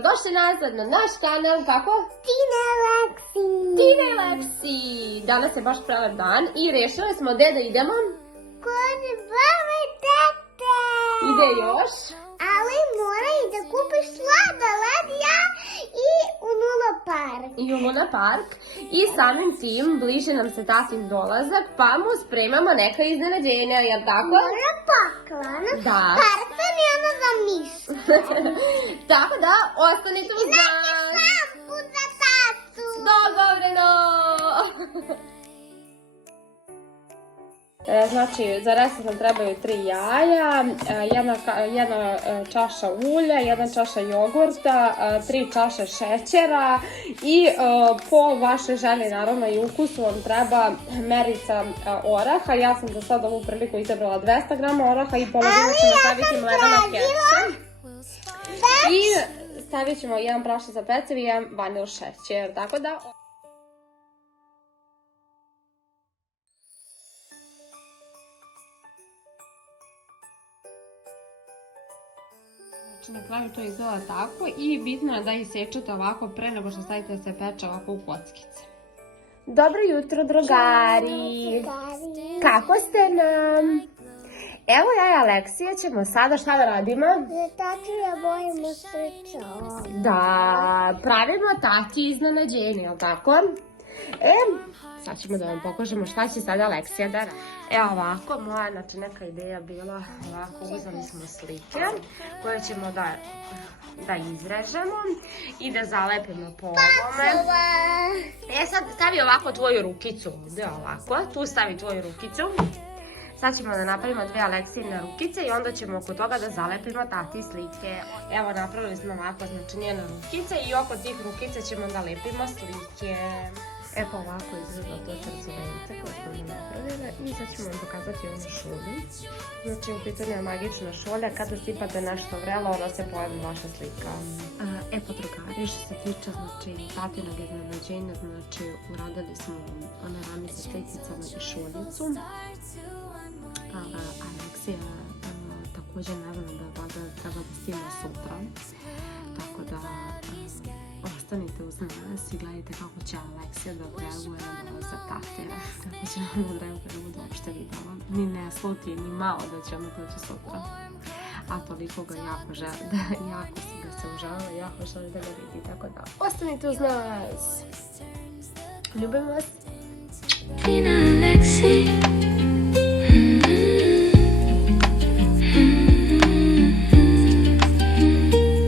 dobrodošli nazad na naš kanal, kako? Tina Leksi. Tina Leksi. Danas je baš pravi dan i rešili smo gde da idemo. Kod bave tete. Ide još. Ali mora i da kupiš sladoled ja i u Luna Park. I u Luna Park. I samim tim bliže nam se tatin dolazak, pa mu spremamo neka iznenađenja, jel tako? Mora paklana. Da. Parfem i ono za mišu. Tako da, ostanite uz nas. Šampu za tatu. Dogovoreno! Znači, za reset nam trebaju 3 jaja, jedna čaša ulja, jedna čaša jogurta, 3 čaše šećera i po vašoj želji, naravno i ukusu, vam treba merica oraha. Ja sam za sad ovu priliku izabrala 200 grama oraha i polovinu ćemo staviti mledene kekse. I stavit ćemo jedan prašak za pecivo i jedan vanil šećer, tako da... Na kraju to izgleda tako i bitno je da isečete ovako pre nego što stavite da se peče ovako u kockice. Dobro jutro, drugari! Kako ste nam? Evo ja i Aleksija ćemo sada šta da radimo? Za tatu ja bojimo srčan. Da, pravimo tati iznenađenje, jel tako? Sad ćemo da vam pokažemo šta će sada Aleksija da radi. Evo ovako, moja neka ideja bila ovako, uzeli smo slike koje ćemo da izrežemo i da zalepimo po ovome. Sad stavi ovako tvoju rukicu ovde, ovako, tu stavi tvoju rukicu. Sad ćemo da napravimo 2 Aleksijine rukice i onda ćemo oko toga da zalepimo tati slike. Evo napravili smo ovako, znači njene rukice i oko tih rukica ćemo da lepimo slike. Evo ovako izgleda to crcovence koje smo mi napravile i sad ćemo vam pokazati ovu šolju. Znači u pitanju je magična šolja, kada sipate nešto vrelo ona se pojavi vaša slika. Evo drugari, što se tiče tatinog iznenađenja, znači uradili smo one rame sa slikicama i šoljicu. Aleksija također ne znam da treba da stigne sutra, tako da ostanite uz nas i gledajte kako će Aleksija da odreaguje na dolazak tate, kako će ona da odreaguje da bude uopšte videla. Ni ne sluti ni malo da će ona doći sutra, a toliko ga jako žele, jako ga se užava, jako žele da ga vidi, tako da ostanite uz nas. Ljubim vas. Tina Leksi.